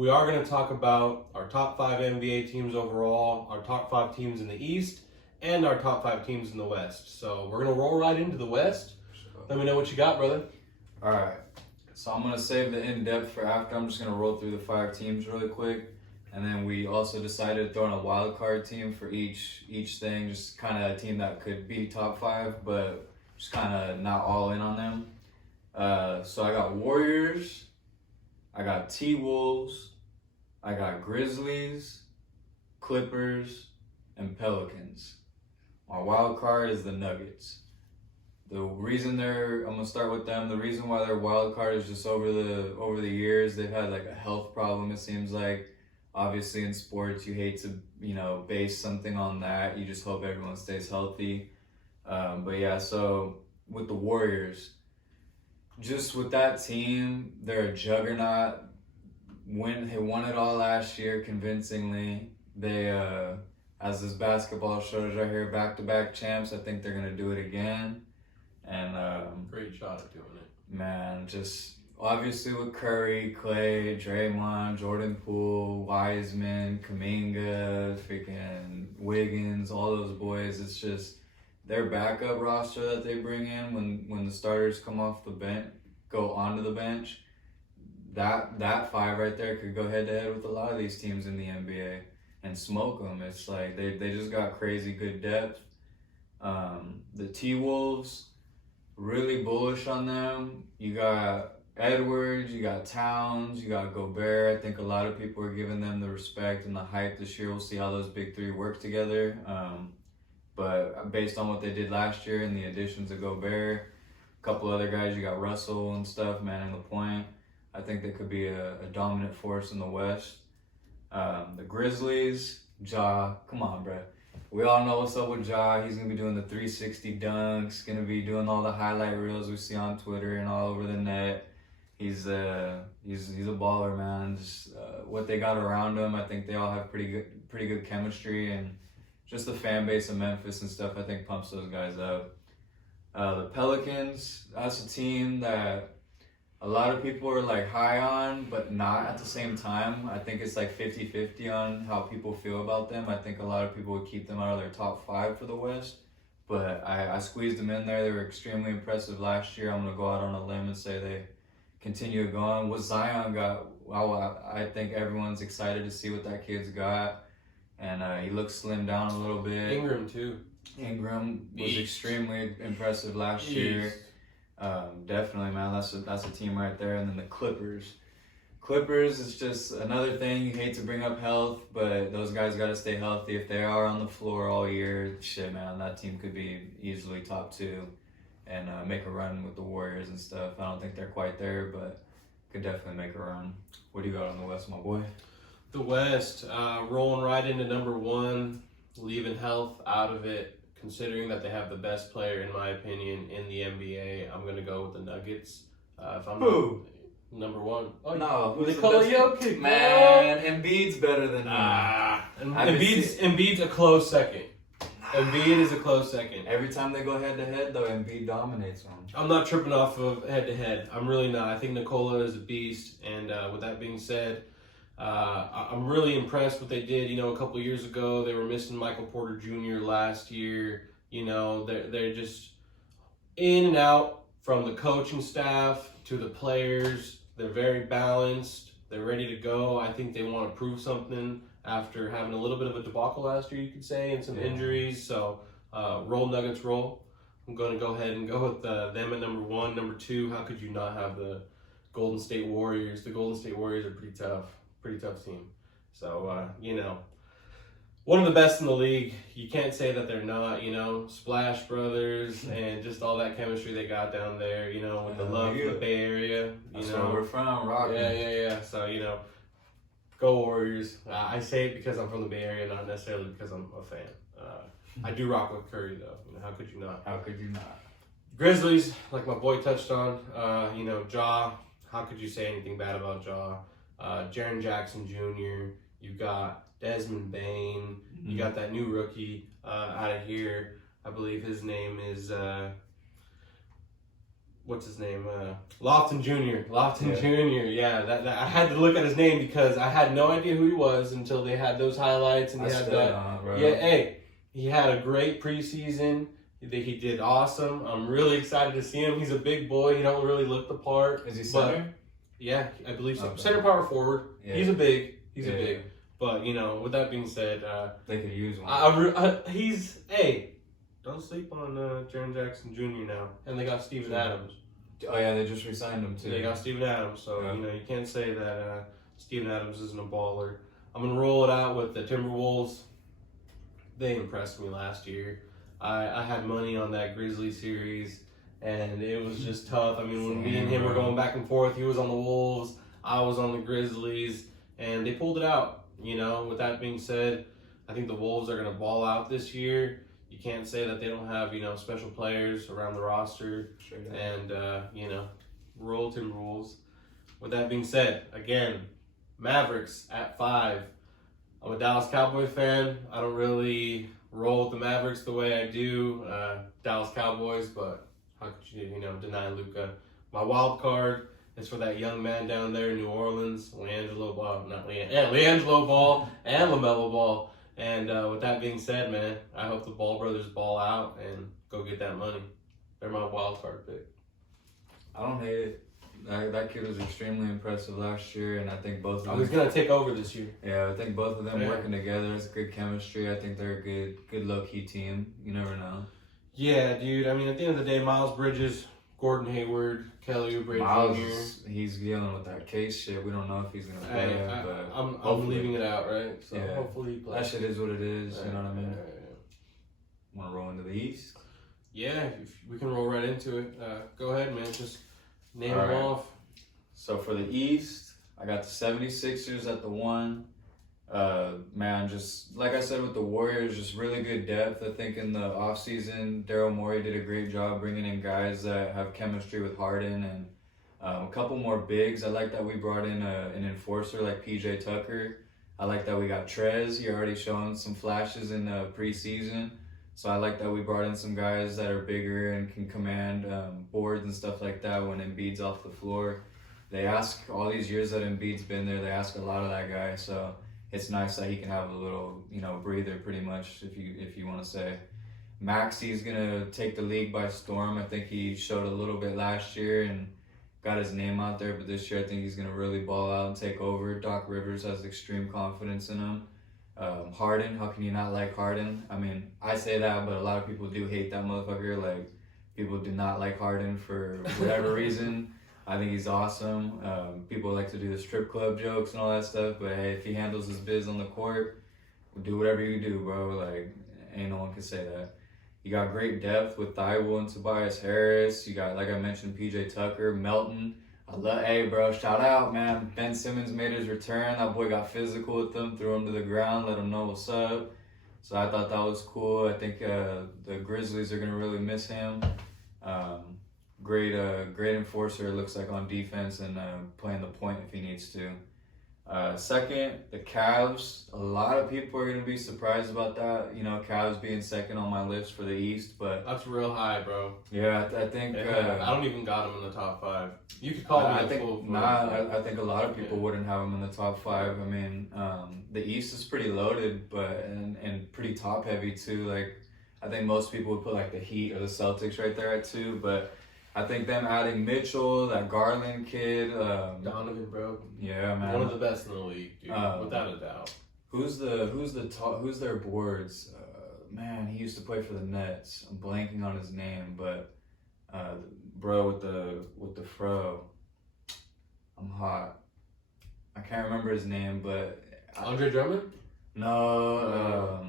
We are going to talk about our top 5 NBA teams overall, our top 5 teams in the East, and our top 5 teams in the West. So we're going to roll right into the West. Let me know what you got, brother. All right. So I'm going to save the in-depth for after. I'm just going to roll through the 5 teams really quick. And then we also decided to throw in a wild card team for each thing, just kind of a team that could be top 5, but just kind of not all in on them. So I got Warriors, I got T-Wolves, I got Grizzlies, Clippers, and Pelicans. My wild card is the Nuggets. The reason I'm gonna start with them. The reason why they're wild card is just over the years they've had like a health problem. It seems like, obviously in sports you hate to base something on that. You just hope everyone stays healthy. But yeah, so with the Warriors, just with that team, they're a juggernaut. They won it all last year convincingly. They as this basketball shows right here, back-to-back champs. I think they're gonna do it again. And great shot at doing it. Man, just obviously with Curry, Clay, Draymond, Jordan Poole, Wiseman, Kuminga, freaking Wiggins, all those boys. It's just their backup roster that they bring in when the starters come off the bench, go onto the bench. That 5 right there could go head to head with a lot of these teams in the NBA and smoke them. It's like they just got crazy good depth. The T-Wolves, really bullish on them. You got Edwards, you got Towns, you got Gobert. I think a lot of people are giving them the respect and the hype this year. We'll see how those big 3 work together. But based on what they did last year and the additions of Gobert, a couple other guys, you got Russell and stuff, manning the point. I think they could be a dominant force in the West. The Grizzlies, Ja, come on, bro. We all know what's up with Ja. He's going to be doing the 360 dunks, going to be doing all the highlight reels we see on Twitter and all over the net. He's a baller, man. Just what they got around him, I think they all have pretty good chemistry, and just the fan base of Memphis and stuff, I think pumps those guys up. The Pelicans, that's a team that a lot of people are like high on, but not at the same time. I think it's like 50-50 on how people feel about them. I think a lot of people would keep them out of their top 5 for the West, but I squeezed them in there. They were extremely impressive last year. I'm going to go out on a limb and say they continue going. What Zion got, wow, I think everyone's excited to see what that kid's got. And he looks slimmed down a little bit. Ingram, too. Ingram was extremely impressive last year. Definitely, man. That's a team right there. And then the Clippers. Clippers is just another thing. You hate to bring up health, but those guys got to stay healthy. If they are on the floor all year, shit, man, that team could be easily top 2 and make a run with the Warriors and stuff. I don't think they're quite there, but could definitely make a run. What do you got on the West, my boy? The West, rolling right into number 1, leaving health out of it. Considering that they have the best player, in my opinion, in the NBA, I'm going to go with the Nuggets. Who? Number 1. Oh, no. Nikola Jokic, man. Embiid's better than him. Embiid's a close second. Embiid is a close second. Every time they go head-to-head, though, Embiid dominates them. I'm not tripping off of head-to-head. I'm really not. I think Nikola is a beast. And with that being said, I'm really impressed what they did. A couple of years ago, they were missing Michael Porter Jr. last year. They're just in and out from the coaching staff to the players. They're very balanced. They're ready to go. I think they want to prove something after having a little bit of a debacle last year, you could say, and some injuries. So roll Nuggets, roll. I'm going to go ahead and go with them at number 1. Number 2, how could you not have the Golden State Warriors? The Golden State Warriors are pretty tough team. So, one of the best in the league. You can't say that they're not, Splash Brothers and just all that chemistry they got down there, with the love for the Bay Area. That's where we're from, Rocky. Yeah. So, go Warriors. I say it because I'm from the Bay Area, not necessarily because I'm a fan. I do rock with Curry, though. How could you not? How could you not? Grizzlies, like my boy touched on, Ja. How could you say anything bad about Ja? Jaren Jackson Jr., you got Desmond Bain, you got that new rookie out of here. I believe his name is what's his name? Lofton Jr. Lofton Yeah. Jr. Yeah, that I had to look at his name because I had no idea who he was until they had those highlights and I he had still that. don't, bro. Yeah, hey, he had a great preseason. He did awesome. I'm really excited to see him. He's a big boy. He don't really look the part. Is he but- center? Yeah, I believe so. Okay. Center power forward. Yeah. He's a big. Yeah. But with that being said, They could use one. hey, don't sleep on Jaren Jackson Jr. now, and they got Steven Adams. Oh yeah, they just re-signed him too. They got Steven Adams, so Yeah. you can't say that Steven Adams isn't a baller. I'm gonna roll it out with the Timberwolves. They impressed me last year. I had money on that Grizzly series, and it was just tough. I mean, when me and him were going back and forth, he was on the Wolves, I was on the Grizzlies, and they pulled it out. With that being said, I think the Wolves are gonna ball out this year. You can't say that they don't have special players around the roster. Straight up. And, roll Timberwolves. With that being said, again, Mavericks at 5. I'm a Dallas Cowboy fan. I don't really roll with the Mavericks the way I do Dallas Cowboys, but how could you, deny Luka? My wild card is for that young man down there in New Orleans, LiAngelo Ball and LaMelo Ball. And with that being said, man, I hope the Ball brothers ball out and go get that money. They're my wild card pick. I don't hate it. That kid was extremely impressive last year, and I think both of them. He's gonna take over this year. Yeah, I think both of them Yeah. working together is good chemistry. I think they're a good low key team. You never know. Yeah, dude. I mean, at the end of the day, Miles Bridges, Gordon Hayward, Kelly Oubre Miles, Jr. he's dealing with that case shit. We don't know if he's gonna play, but I'm hopefully. leaving it out, right? So Yeah. hopefully he that plays. shit is what it is. You know what I mean? Right. Want to roll into the East? Yeah, if we can roll right into it. Go ahead, man. Just name All them right. off. So for the East, I got the 76ers at the 1. Man, just like I said with the Warriors, just really good depth. I think in the offseason, Daryl Morey did a great job bringing in guys that have chemistry with Harden and a couple more bigs. I like that we brought in an enforcer like PJ Tucker. I like that we got Trez. He already shown some flashes in the preseason. So I like that we brought in some guys that are bigger and can command boards and stuff like that when Embiid's off the floor. They ask all these years that Embiid's been there, they ask a lot of that guy. So it's nice that he can have a little, breather pretty much, if you want to say. Maxi's gonna take the league by storm. I think he showed a little bit last year and got his name out there, but this year I think he's gonna really ball out and take over. Doc Rivers has extreme confidence in him. Harden, how can you not like Harden? I mean, I say that, but a lot of people do hate that motherfucker. Like, people do not like Harden for whatever reason. I think he's awesome. People like to do the strip club jokes and all that stuff, but hey, if he handles his biz on the court, do whatever you do, bro. Like, ain't no one can say that. You got great depth with Thibault and Tobias Harris. You got, like I mentioned, PJ Tucker, Melton. Hey, bro, shout out, man. Ben Simmons made his return. That boy got physical with them, threw him to the ground, let him know what's up. So I thought that was cool. I think the Grizzlies are going to really miss him. Great enforcer, it looks like, on defense and playing the point if he needs to. Second, the Cavs. A lot of people are going to be surprised about that. Cavs being second on my list for the East, but That's real high, bro. yeah, I think. I don't even got him in the top 5. You could call me I a think fool. I think a lot of people wouldn't have him in the top 5. I mean, the East is pretty loaded, but and pretty top heavy too. Like, I think most people would put like the Heat or the Celtics right there at 2, but I think them adding Mitchell, that Garland kid, Donovan, bro. yeah, man. One of the best in the league, dude, without a doubt. Who's their boards? Man, he used to play for the Nets. I'm blanking on his name, but bro with the fro. I'm hot. I can't remember his name, but Andre Drummond? no.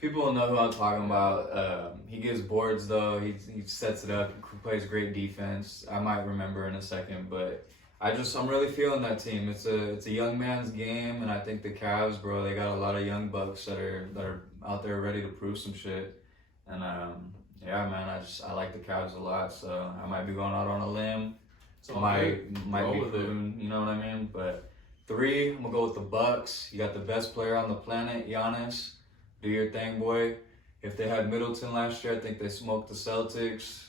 People will know who I'm talking about. He gives boards though. He sets it up. Plays great defense. I might remember in a second, but I'm really feeling that team. It's a young man's game, and I think the Cavs, bro, they got a lot of young bucks that are out there ready to prove some shit. And yeah, man, I like the Cavs a lot. So I might be going out on a limb. Might be proven, you know what I mean? But 3, I'm gonna go with the Bucks. You got the best player on the planet, Giannis. Do your thing, boy. If they had Middleton last year, I think they smoked the Celtics.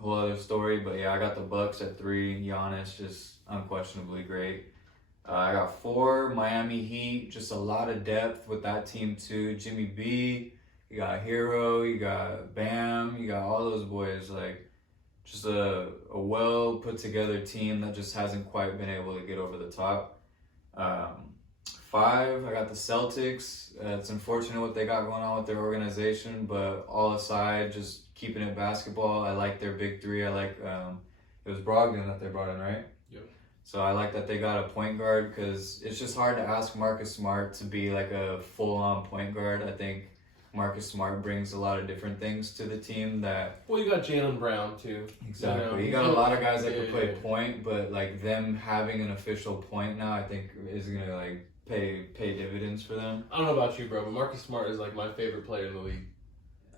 whole other story. But yeah, I got the Bucks at 3. Giannis just unquestionably great. I got 4, Miami Heat. Just a lot of depth with that team too. Jimmy B, you got Hero, you got Bam, you got all those boys. Like, just a well put together team that just hasn't quite been able to get over the top. 5, I got the Celtics. It's unfortunate what they got going on with their organization, but all aside, just keeping it basketball. I like their big 3. I like it was Brogdon that they brought in, right? Yep. So I like that they got a point guard because it's just hard to ask Marcus Smart to be like a full-on point guard. I think Marcus Smart brings a lot of different things to the team that... Well, you got Jaylen Brown, too. Exactly. You got a lot of guys that can play point, but like them having an official point now, I think is going to like pay dividends for them. I don't know about you, bro, but Marcus Smart is like my favorite player in the league.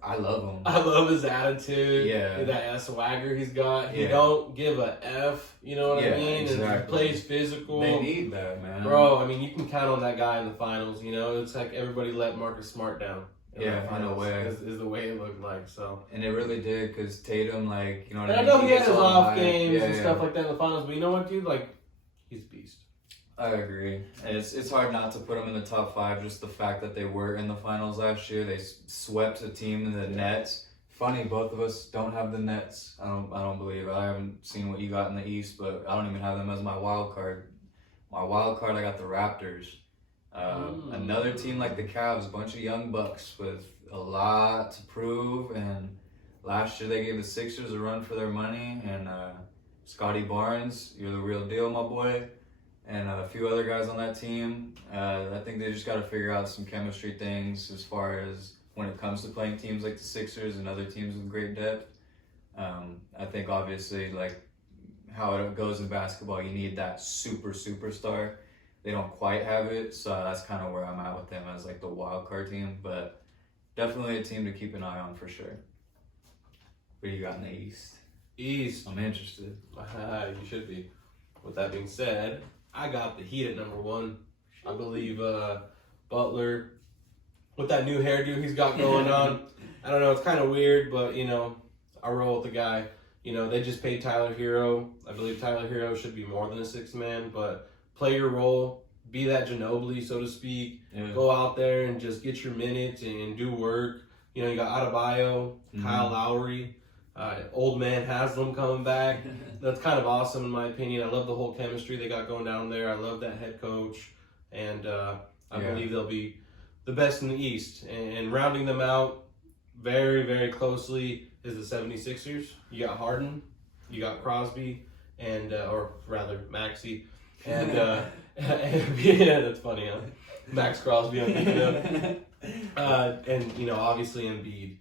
I love him. I love his attitude. Yeah. That swagger he's got. He Yeah. don't give a F, you know what I Yeah, mean? And he exactly. plays physical. They need that, man. Bro, I mean, you can count on that guy in the finals, you know? It's like everybody let Marcus Smart down. Yeah, in a way. Is the way it looked like, so. And it really did, because Tatum, like, you know what And I I mean? know he had gets his all off hype. games Yeah, and yeah. stuff like that in the finals, but you know what, dude? Like, he's a beast. I agree. And it's hard not to put them in the top 5, just the fact that they were in the finals last year. They swept a team in the Nets. Funny, both of us don't have the Nets. I don't believe it. I haven't seen what you got in the East, but I don't even have them as my wild card. My wild card, I got the Raptors. Another team like the Cavs, a bunch of young bucks with a lot to prove. And last year they gave the Sixers a run for their money. And Scotty Barnes, you're the real deal, my boy. And a few other guys on that team. I think they just got to figure out some chemistry things as far as when it comes to playing teams like the Sixers and other teams with great depth. I think obviously like how it goes in basketball, you need that superstar. They don't quite have it, so that's kind of where I'm at with them as like the wild card team, but definitely a team to keep an eye on for sure. What do you got in the East? East. I'm interested. You should be. With that being said, I got the Heat at number 1. I believe Butler, with that new hairdo he's got going on, I don't know, it's kind of weird, but, you know, I roll with the guy. You know, they just paid Tyler Hero. I believe Tyler Hero should be more than a 6th man, but play your role, be that Ginobili, so to speak. Yeah. Go out there and just get your minutes and do work. You know, you got Adebayo, Kyle Lowry, old man Haslam coming back. That's kind of awesome in my opinion. I love the whole chemistry they got going down there. I love that head coach, and I believe they'll be the best in the East. And rounding them out very, very closely is the 76ers. You got Harden, you got Crosby, and or rather Maxey, and yeah, that's funny, huh? Max Crosby, I'm thinking of. And you know, obviously Embiid.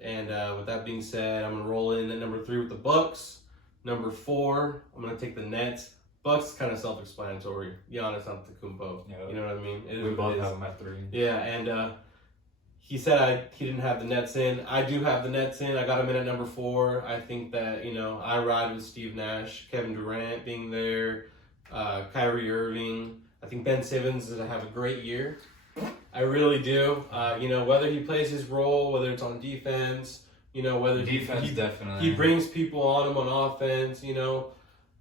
And with that being said, I'm gonna roll in at number 3 with the Bucks. Number 4, I'm gonna take the Nets. Bucks is kind of self-explanatory. Giannis Antetokounmpo. Yeah. You know what I mean? It is We what both it is. have them at 3. Yeah, and he said he didn't have the Nets in. I do have the Nets in. I got him in at number 4. I think that, you know, I ride with Steve Nash, Kevin Durant being there, Kyrie Irving. I think Ben Simmons is going to have a great year. I really do. You know, whether he plays his role, whether it's on defense, you know, whether Defense, definitely. he brings people on him on offense, you know.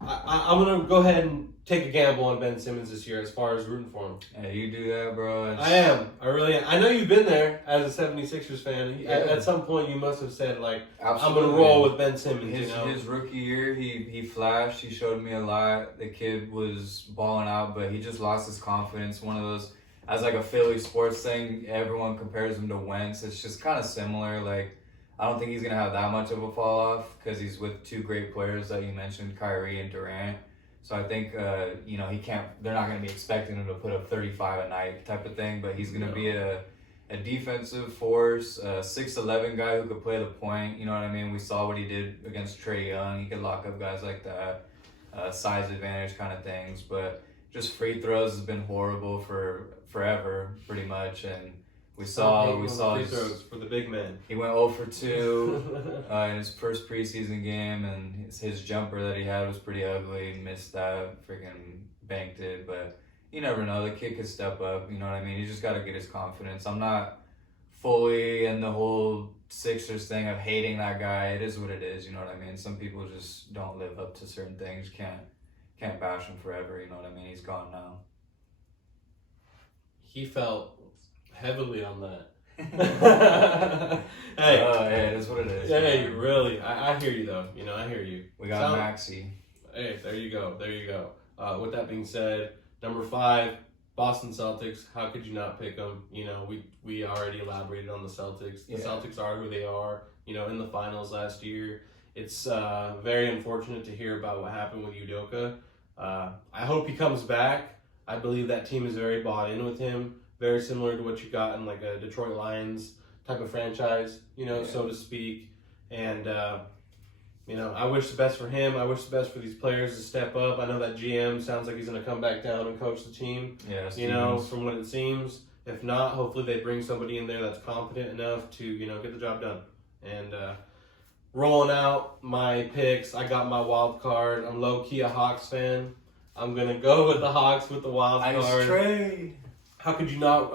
I'm going to go ahead and take a gamble on Ben Simmons this year as far as rooting for him. Yeah, you do that, bro. I am. I really am. I know you've been there as a 76ers fan. Yeah. At some point, you must have said, like, Absolutely. I'm going to roll with Ben Simmons, His, you know? his rookie year, he flashed. He showed me a lot. The kid was balling out, but he just lost his confidence. One of those, as like a Philly sports thing, everyone compares him to Wentz. It's just kind of similar. Like, I don't think he's going to have that much of a fall off because he's with 2 great players that you mentioned, Kyrie and Durant. So I think, you know, they're not going to be expecting him to put up 35 a night type of thing, but he's going to be a defensive force, a 6'11" guy who could play the point. You know what I mean? We saw what he did against Trae Young. He could lock up guys like that, size advantage kind of things. But just free throws has been horrible for forever, pretty much. And we saw free throws for the big man. he went 0 for 2 in his first preseason game, and his jumper that he had was pretty ugly. He missed that, freaking banked it. But you never know. The kid could step up. You know what I mean? He just got to get his confidence. I'm not fully in the whole Sixers thing of hating that guy. It is what it is, you know what I mean? Some people just don't live up to certain things. Can't bash him forever, you know what I mean? He's gone now. He felt heavily on that. Hey, Hey, it is what it is. hey, man. really, I hear you though. I hear you. We got Maxey. Hey, there you go. With that being said, number 5, Boston Celtics. How could you not pick them? We already elaborated on the Celtics. The Celtics are who they are. In the finals last year. It's very unfortunate to hear about what happened with Udoka. I hope he comes back. I believe that team is very bought in with him. Very similar to what you got in like a Detroit Lions type of franchise, so to speak. And I wish the best for him. I wish the best for these players to step up. I know that GM sounds like he's going to come back down and coach the team. Yeah, from what it seems. If not, hopefully they bring somebody in there that's competent enough to, get the job done. And rolling out my picks, I got my wild card. I'm low-key a Hawks fan. I'm going to go with the Hawks with the wild card. Ice Trey. How could you not,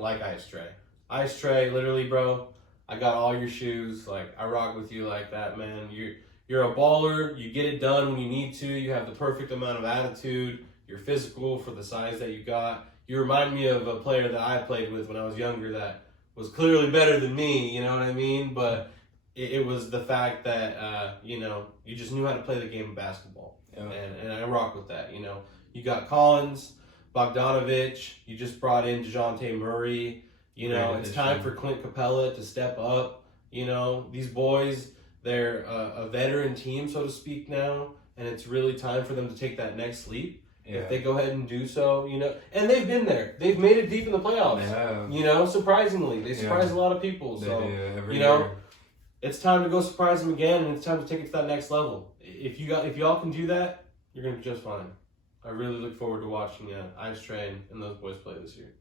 like Ice Trey? Ice Trey, literally, bro, I got all your shoes. Like, I rock with you like that, man. You're a baller. You get it done when you need to. You have the perfect amount of attitude. You're physical for the size that you got. You remind me of a player that I played with when I was younger that was clearly better than me, you know what I mean? But it was the fact that, you just knew how to play the game of basketball. Yeah. And I rock with that, You got Collins, Bogdanovich, you just brought in DeJounte Murray. It's time for Clint Capella to step up. These boys, they're a veteran team, so to speak, now. And it's really time for them to take that next leap. Yeah. If they go ahead and do so, and they've been there. They've made it deep in the playoffs. They have. Surprisingly. They surprise a lot of people. They So, do every year. it's time to go surprise them again, and it's time to take it to that next level. If y'all can do that, you're going to be just fine. I really look forward to watching Ice Train and those boys play this year.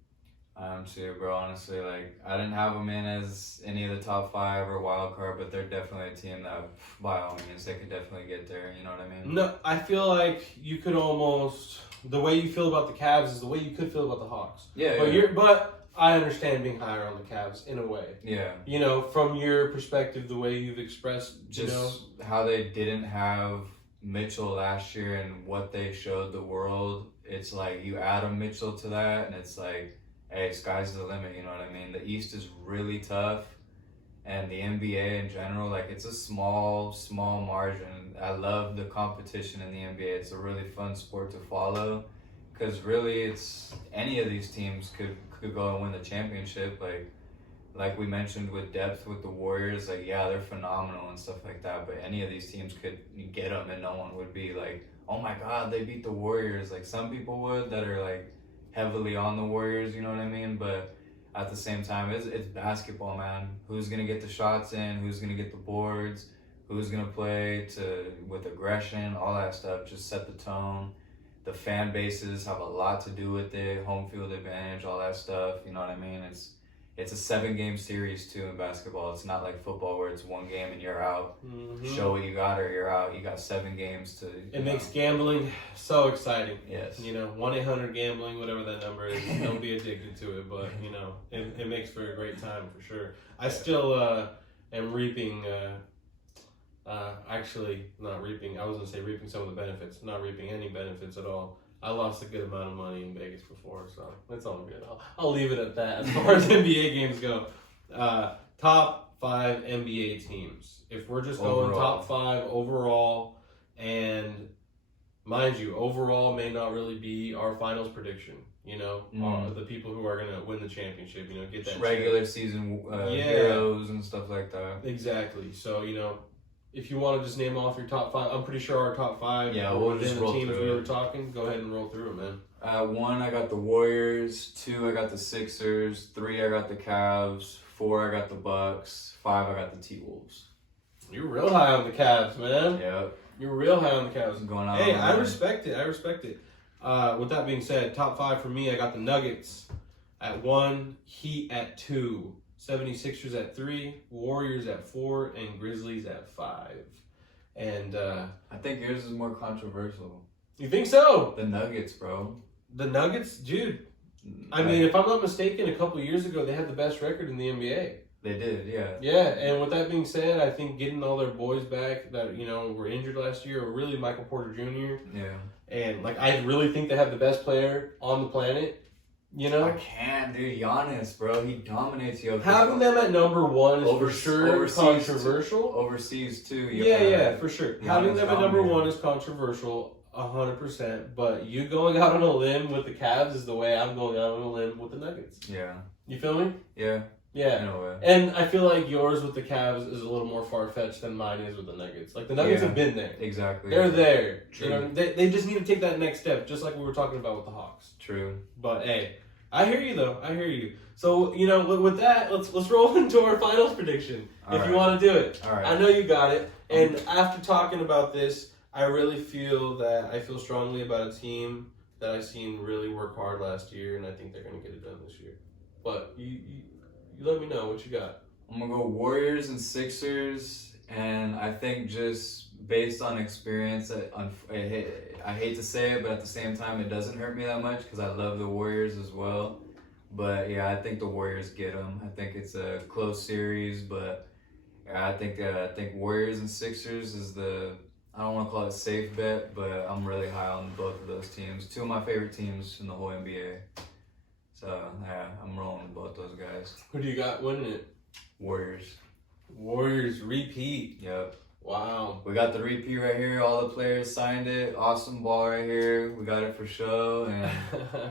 I am too, bro. Honestly, I didn't have them in as any of the top 5 or wild card, but they're definitely a team that, by all means, they could definitely get there. You know what I mean? No, I feel like you could almost, the way you feel about the Cavs is the way you could feel about the Hawks. Yeah. But I understand being higher on the Cavs in a way. Yeah. From your perspective, the way you've expressed, how they didn't have Mitchell last year and what they showed the world. It's like you add a Mitchell to that, and it's like, hey, sky's the limit, you know what I mean? The East is really tough, and the NBA in general, it's a small margin. I love the competition in the NBA. It's a really fun sport to follow, because really it's any of these teams could go and win the championship. Like we mentioned with depth with the Warriors, they're phenomenal and stuff like that, but any of these teams could get them and no one would be like, oh my God, they beat the Warriors. Some people would that are heavily on the Warriors, you know what I mean? But at the same time, it's basketball, man. Who's going to get the shots in? Who's going to get the boards? Who's going to play with aggression? All that stuff. Just set the tone. The fan bases have a lot to do with it. Home field advantage, all that stuff. You know what I mean? It's a 7-game series too in basketball. It's not like football where it's 1 game and you're out. Mm-hmm. Show what you got or you're out. You got 7 games to. It makes gambling so exciting. Yes. 1-800-GAMBLING, whatever that number is. Don't be addicted to it, but it makes for a great time for sure. I still am reaping. Actually, not reaping. I was gonna say reaping some of the benefits. Not reaping any benefits at all. I lost a good amount of money in Vegas before, so it's all good. I'll leave it at that as far as NBA games go. Top 5 NBA teams. If we're just going top 5 overall, and mind you, overall may not really be our finals prediction. The people who are going to win the championship, get that regular season heroes and stuff like that. Exactly. So, if you want to just name off your top 5, I'm pretty sure our top 5 we'll just roll teams through we it. were talking. Go ahead and roll through it, man. 1, I got the Warriors. 2, I got the Sixers. 3, I got the Cavs. 4, I got the Bucks. 5, I got the T-Wolves. You're real high on the Cavs, man. Yep. You're real high on the Cavs. Going out. Hey, I respect it. With that being said, top 5 for me, I got the Nuggets at 1, Heat at 2, 76ers at 3, Warriors at 4, and Grizzlies at 5. And I think yours is more controversial. you think so? The Nuggets, bro. The Nuggets, dude. I mean, if I'm not mistaken, a couple years ago they had the best record in the NBA. They did, yeah. Yeah, and with that being said, I think getting all their boys back that were injured last year, or really Michael Porter Jr. Yeah. And like I really think they have the best player on the planet. I can't, dude. Giannis, bro, he dominates Jokic. Having them at number one is for sure overseas controversial. Overseas too. Yeah, for sure. Giannis Having them at number dominated. one is controversial, 100%. But you going out on a limb with the Cavs is the way I'm going out on a limb with the Nuggets. Yeah. You feel me? Yeah. Yeah. In a way. And I feel like yours with the Cavs is a little more far-fetched than mine is with the Nuggets. Like, the Nuggets Yeah. have been there. Exactly. They're there. True. You know, they just need to take that next step, just like we were talking about with the Hawks. True. But, hey, I hear you, though. I hear you. So, with that, let's roll into our finals prediction, if you want to do it. All right. I know you got it. And after talking about this, I really feel strongly about a team that I've seen really work hard last year, and I think they're going to get it done this year. But you let me know what you got. I'm gonna go Warriors and Sixers, and I think just based on experience, I hate to say it, but at the same time, it doesn't hurt me that much because I love the Warriors as well. But yeah, I think the Warriors get them. I think it's a close series, but yeah, I think Warriors and Sixers is I don't want to call it safe bet, but I'm really high on both of those teams. Two of my favorite teams in the whole NBA. So yeah, I'm rolling with both those guys. Who do you got winning it? Warriors. Warriors repeat. Yep. Wow. We got the repeat right here. All the players signed it. Awesome ball right here. We got it for show, and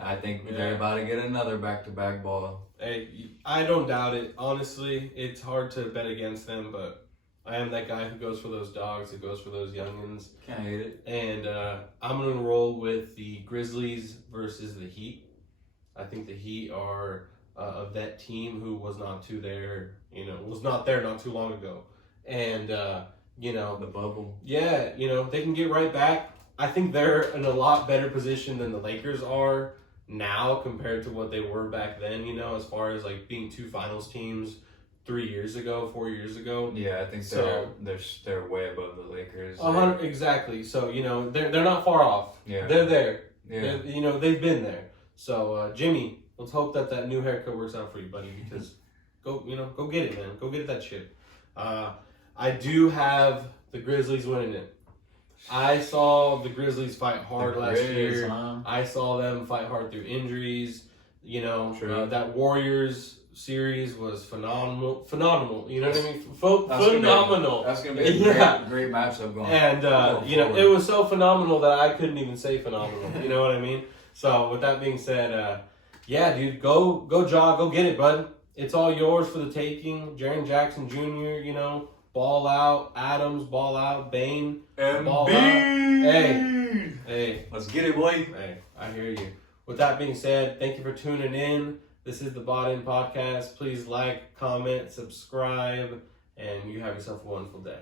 I think they're about to get another back-to-back ball. Hey, I don't doubt it. Honestly, it's hard to bet against them, but I am that guy who goes for those dogs, who goes for those youngins. Can't hate it. And I'm going to roll with the Grizzlies versus the Heat. I think the Heat are a vet team who was not there not too long ago. And, The bubble. yeah, they can get right back. I think they're in a lot better position than the Lakers are now compared to what they were back then, as far as like being two finals teams 4 years ago. Yeah, I think they're way above the Lakers. 100, exactly. So, they're not far off. Yeah. They're there. Yeah. They've been there. So, Jimmy, let's hope that new haircut works out for you, buddy, because go get it, man. Go get that shit. I do have the Grizzlies winning it. I saw the Grizzlies fight hard last year. Huh? I saw them fight hard through injuries. True. That Warriors series was phenomenal. You know what I mean? That's Phenomenal. That's gonna be a Yeah. great matchup going. And forward. it was so phenomenal that I couldn't even say phenomenal. You know what I mean? So with that being said, yeah, dude, go jog, go get it, bud. It's all yours for the taking. Jaren Jackson Jr., ball out. Adams, ball out. Bane, ball out. Hey, let's get it, boy. hey, I hear you. With that being said, thank you for tuning in. This is the Bought In Podcast. Please like, comment, subscribe, and you have yourself a wonderful day.